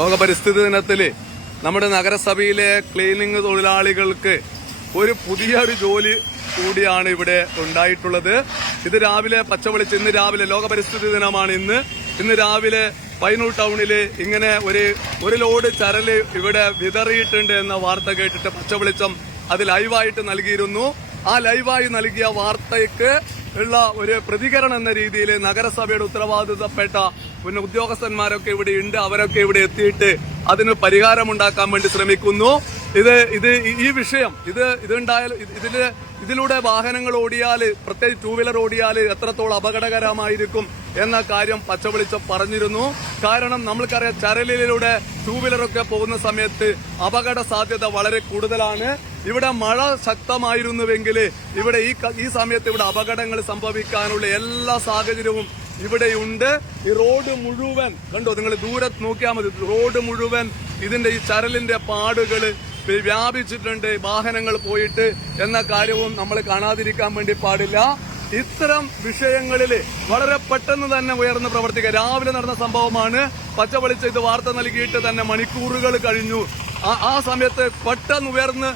ലോക പരിസ്ഥിതി ദിനത്തില് നമ്മുടെ നഗരസഭയിലെ ക്ലീനിംഗ് തൊഴിലാളികൾക്ക് ഒരു പുതിയൊരു ജോലി കൂടിയാണ് ഇവിടെ ഉണ്ടായിട്ടുള്ളത്. ഇത് രാവിലെ പച്ചവെളിച്ച് ഇന്ന് രാവിലെ ലോക പരിസ്ഥിതി ദിനമാണ്. ഇന്ന് രാവിലെ പയ്യന്നൂർ ടൗണില് ഇങ്ങനെ ഒരു ലോഡ് ചരല് ഇവിടെ വിതറിയിട്ടുണ്ട് എന്ന വാർത്ത കേട്ടിട്ട് പച്ചവെളിച്ചം അത് ലൈവായിട്ട് നൽകിയിരുന്നു. ആ ലൈവായി നൽകിയ വാർത്തയ്ക്ക് ഉള്ള ഒരു പ്രതികരണം എന്ന രീതിയിൽ നഗരസഭയുടെ ഉത്തരവാദിത്തപ്പെട്ട ഉദ്യോഗസ്ഥന്മാരൊക്കെ ഇവിടെ ഉണ്ട്. അവരൊക്കെ ഇവിടെ എത്തിയിട്ട് അതിന് പരിഹാരമുണ്ടാക്കാൻ വേണ്ടി ശ്രമിക്കുന്നു. ഈ വിഷയം ഇതുണ്ടായാൽ ഇതിലൂടെ വാഹനങ്ങൾ ഓടിയാൽ, പ്രത്യേകിച്ച് ടൂ വീലർ ഓടിയാൽ എത്രത്തോളം അപകടകരമായിരിക്കും എന്ന കാര്യം പച്ചവെളിച്ചം പറഞ്ഞിരുന്നു. കാരണം നമ്മൾക്കറിയാം, ചരലിലൂടെ ടൂ വീലറൊക്കെ പോകുന്ന സമയത്ത് അപകട സാധ്യത വളരെ കൂടുതലാണ്. ഇവിടെ മഴ ശക്തമായിരുന്നുവെങ്കിൽ ഇവിടെ ഈ സമയത്ത് ഇവിടെ അപകടങ്ങൾ സംഭവിക്കാനുള്ള എല്ലാ സാഹചര്യവും ഇവിടെയുണ്ട്. ഈ റോഡ് മുഴുവൻ കണ്ടോ, നിങ്ങൾ ദൂരത്ത് നോക്കിയാൽ മതി. റോഡ് മുഴുവൻ ഇതിന്റെ ഈ ചരലിന്റെ പാടുകൾ വ്യാപിച്ചിട്ടുണ്ട്, വാഹനങ്ങൾ പോയിട്ട് എന്ന കാര്യവും നമ്മൾ കാണാതിരിക്കാൻ വേണ്ടി പാടില്ല. ഇത്തരം വിഷയങ്ങളിൽ വളരെ പെട്ടെന്ന് തന്നെ ഉയർന്ന് പ്രവർത്തിക്കുക. രാവിലെ നടന്ന സംഭവമാണ്. പച്ചവെളിച്ച ഇത് വാർത്ത നൽകിയിട്ട് തന്നെ മണിക്കൂറുകൾ കഴിഞ്ഞു. ആ സമയത്ത് പെട്ടെന്ന് ഉയർന്ന്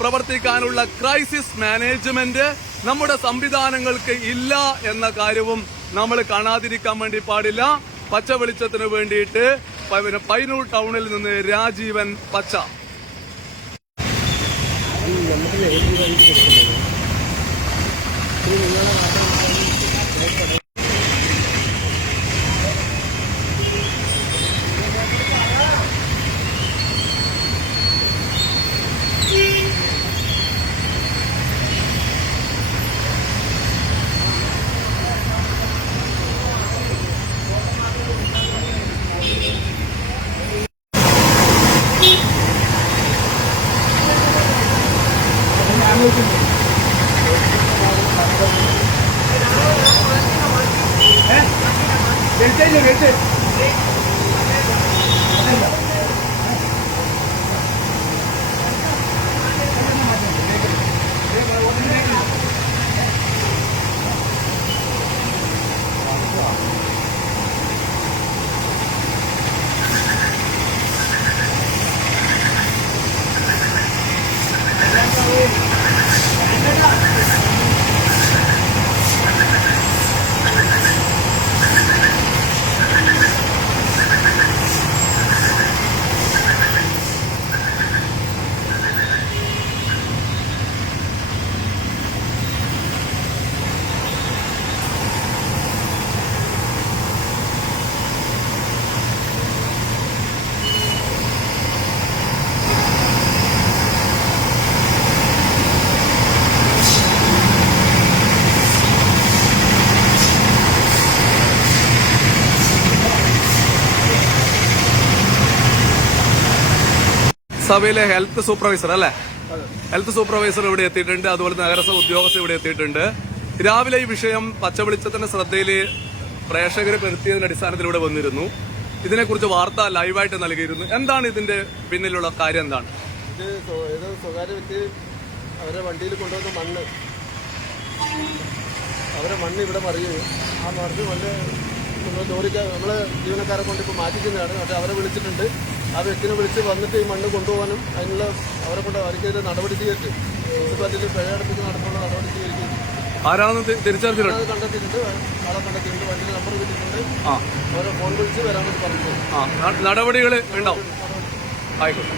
പ്രവർത്തിക്കാനുള്ള ക്രൈസിസ് മാനേജ്മെന്റ് നമ്മുടെ സംവിധാനങ്ങൾക്ക് ഇല്ല എന്ന കാര്യവും നമ്മൾ കാണാതിരിക്കാൻ വേണ്ടി പാടില്ല. പച്ചവെളിച്ചത്തിന് വേണ്ടിയിട്ട് പയ്യന്നൂർ ടൗണിൽ നിന്ന് രാജീവൻ പച്ച. സഭയിലെ ഹെൽത്ത് സൂപ്പർവൈസർ അല്ലെ, ഹെൽത്ത് സൂപ്പർവൈസർ ഇവിടെ എത്തിയിട്ടുണ്ട്. അതുപോലെ നഗരസഭ ഉദ്യോഗസ്ഥർ ഇവിടെ എത്തിയിട്ടുണ്ട്. രാവിലെ ഈ വിഷയം പച്ചവെളിച്ചത്തിന്റെ ശ്രദ്ധയിൽ പ്രേക്ഷകരെ പെടുത്തിയതിന്റെ അടിസ്ഥാനത്തിൽ ഇവിടെ വന്നിരുന്നു. ഇതിനെക്കുറിച്ച് വാർത്ത ലൈവായിട്ട് നൽകിയിരുന്നു. എന്താണ് ഇതിന്റെ പിന്നിലുള്ള കാര്യം? എന്താണ് ഇത് സ്വകാര്യ വ്യക്തി അവരെ വണ്ടിയിൽ കൊണ്ടുവന്ന മണ്ണ് ഇവിടെ മറിയുകയും ആ മണ്ണ് ലോറിക്ക് നമ്മളെ ജീവനക്കാരെ കൊണ്ട് ഇപ്പോൾ മാറ്റിക്കുന്നതാണ്. പക്ഷേ അവരെ വിളിച്ചിട്ടുണ്ട്. ആ വ്യക്തിനെ വിളിച്ച് വന്നിട്ട് ഈ മണ്ണ് കൊണ്ടുപോകാനും അതിനുള്ള അവരെ കൊണ്ട് അവർക്കെതിരെ നടപടി സ്വീകരിച്ചു. മുനിസിപ്പാലിറ്റിയിൽ പിഴ അടപ്പിച്ച് നടത്തുന്ന നടപടി സ്വീകരിക്കും. ആരാണെന്ന് തിരിച്ചറിഞ്ഞിട്ടുണ്ട്, കണ്ടെത്തിയിട്ടുണ്ട്. ആളെ കണ്ടെത്തിയിട്ടുണ്ട്. വണ്ടിയിൽ നമ്പർ കിട്ടിയിട്ടുണ്ട്. അവരെ ഫോൺ വിളിച്ച് വരാൻ വേണ്ടി പറഞ്ഞിട്ടുണ്ട്. നടപടികൾ ഉണ്ടാവും. ആയിക്കോട്ടെ.